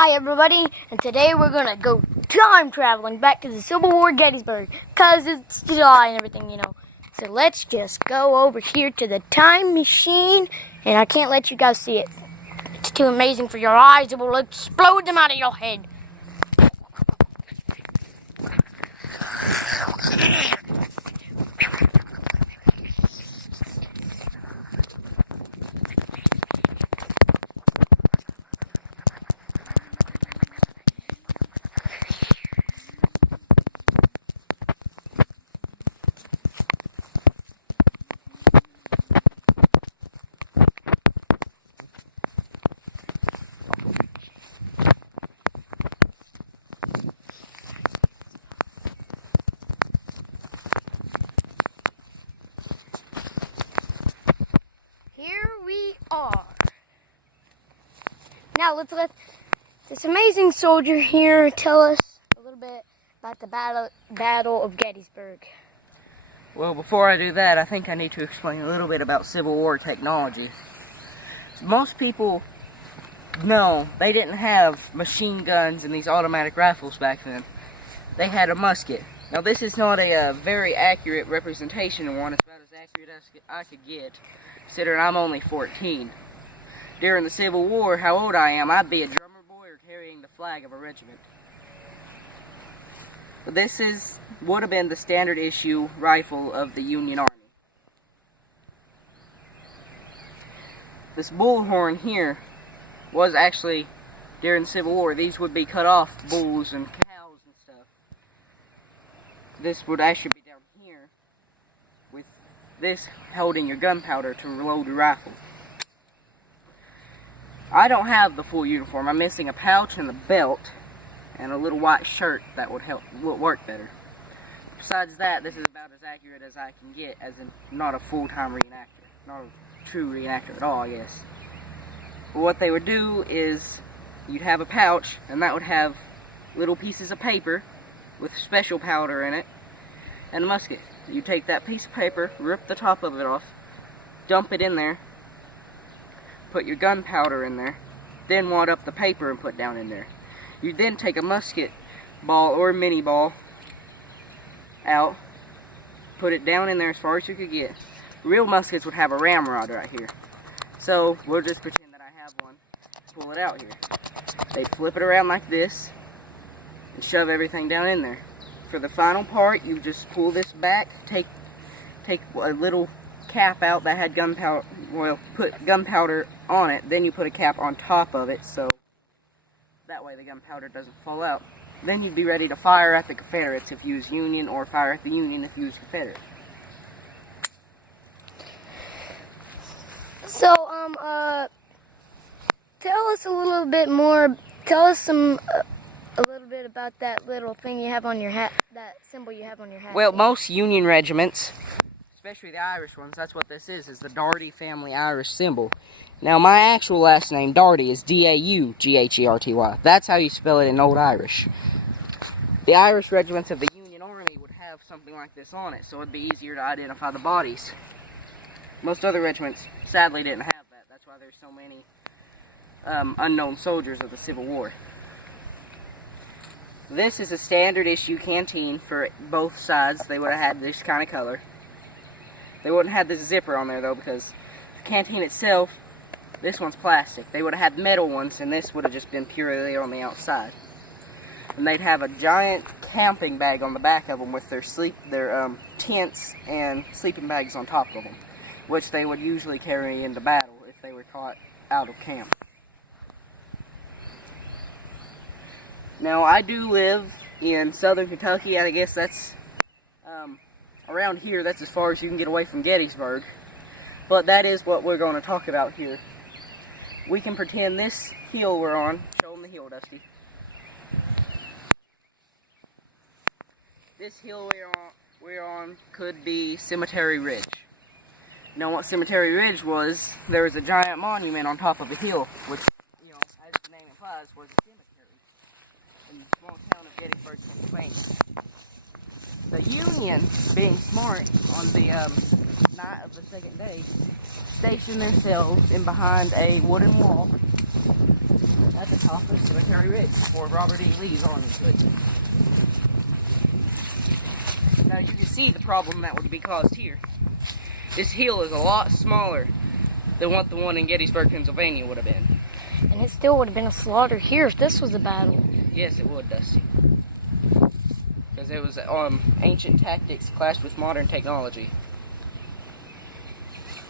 Hi everybody, and today we're gonna go time traveling back to the Civil War Gettysburg, cause it's July and everything, you know. So let's just go over here to the time machine, and I can't let you guys see it. It's too amazing for your eyes, it will explode them out of your head. Here we are. Now let's let this amazing soldier here tell us a little bit about the Battle of Gettysburg. Well, before I do that, I think I need to explain a little bit about Civil War technology. Most people know they didn't have machine guns and these automatic rifles back then. They had a musket. Now this is not a very accurate representation of one. It's about as accurate as I could get, considering I'm only 14. During the Civil War, how old I am, I'd be a drummer boy or carrying the flag of a regiment. But this would have been the standard issue rifle of the Union Army. This bullhorn here was actually, during the Civil War, these would be cut off bulls and cows and stuff. This would actually be down here, with this holding your gunpowder to reload your rifle. I don't have the full uniform. I'm missing a pouch and a belt and a little white shirt that would work better. Besides that, this is about as accurate as I can get, as in not a full-time reenactor. Not a true reenactor at all, I guess. But what they would do is, you'd have a pouch, and that would have little pieces of paper with special powder in it, and a musket. You take that piece of paper, rip the top of it off, dump it in there, put your gunpowder in there, then wad up the paper and put down in there. You then take a musket ball or a mini ball out, put it down in there as far as you could get. Real muskets would have a ramrod right here. So we'll just pretend that I have one. Pull it out here. They'd flip it around like this and shove everything down in there. For the final part, you just pull this back, take a little cap out that had gunpowder, well, put gunpowder on it, then you put a cap on top of it, so that way the gunpowder doesn't fall out. Then you'd be ready to fire at the Confederates if you use Union, or fire at the Union if you use Confederate. So, tell us a little bit more, tell us a little bit about that little thing you have on your hat, that symbol you have on your hat. Well, most Union regiments, especially the Irish ones, that's what this is the Daugherty family Irish symbol. Now, my actual last name, Daugherty, is D-A-U-G-H-E-R-T-Y. That's how you spell it in Old Irish. The Irish regiments of the Union Army would have something like this on it, so it'd be easier to identify the bodies. Most other regiments, sadly, didn't have that. That's why there's so many unknown soldiers of the Civil War. This is a standard issue canteen for both sides. They would have had this kind of color. They wouldn't have this zipper on there, though, because the canteen itself, this one's plastic. They would have had metal ones, and this would have just been purely on the outside. And they'd have a giant camping bag on the back of them with their tents and sleeping bags on top of them, which they would usually carry into battle if they were caught out of camp. Now, I do live in southern Kentucky, and I guess that's around here. That's as far as you can get away from Gettysburg. But that is what we're going to talk about here. We can pretend this hill we're on. Show them the hill, Dusty. This hill we're on could be Cemetery Ridge. Now, what Cemetery Ridge was, there was a giant monument on top of a hill, which, you know, as the name implies, was a cemetery in the small town of Gettysburg, Pennsylvania. The Union, being smart, on the night of the second day, stationed themselves in behind a wooden wall at the top of Cemetery Ridge before Robert E. Lee's army could. Now you can see the problem that would be caused here. This hill is a lot smaller than what the one in Gettysburg, Pennsylvania would have been. And it still would have been a slaughter here if this was a battle. Yes, it would, Dusty. Because it was ancient tactics clashed with modern technology.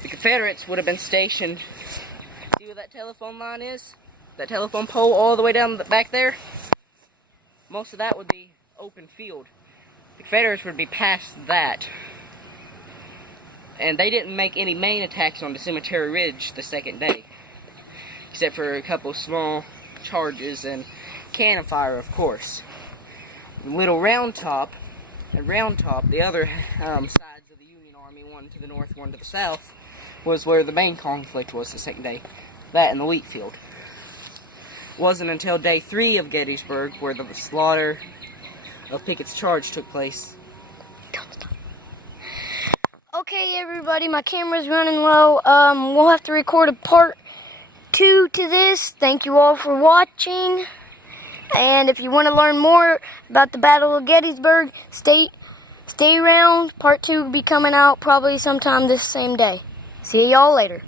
The Confederates would have been stationed. See where that telephone line is? That telephone pole all the way down back there? Most of that would be open field. The Confederates would be past that. And they didn't make any main attacks on the Cemetery Ridge the second day. Except for a couple small charges and cannon fire, of course. Little Round Top, the other sides of the Union Army, one to the north, one to the south, was where the main conflict was the second day. That and the wheat field. It wasn't until day 3 of Gettysburg where the slaughter of Pickett's charge took place. Okay, everybody, my camera's running low. We'll have to record a part 2 to this. Thank you all for watching. And if you want to learn more about the Battle of Gettysburg, stay around. Part 2 will be coming out probably sometime this same day. See y'all later.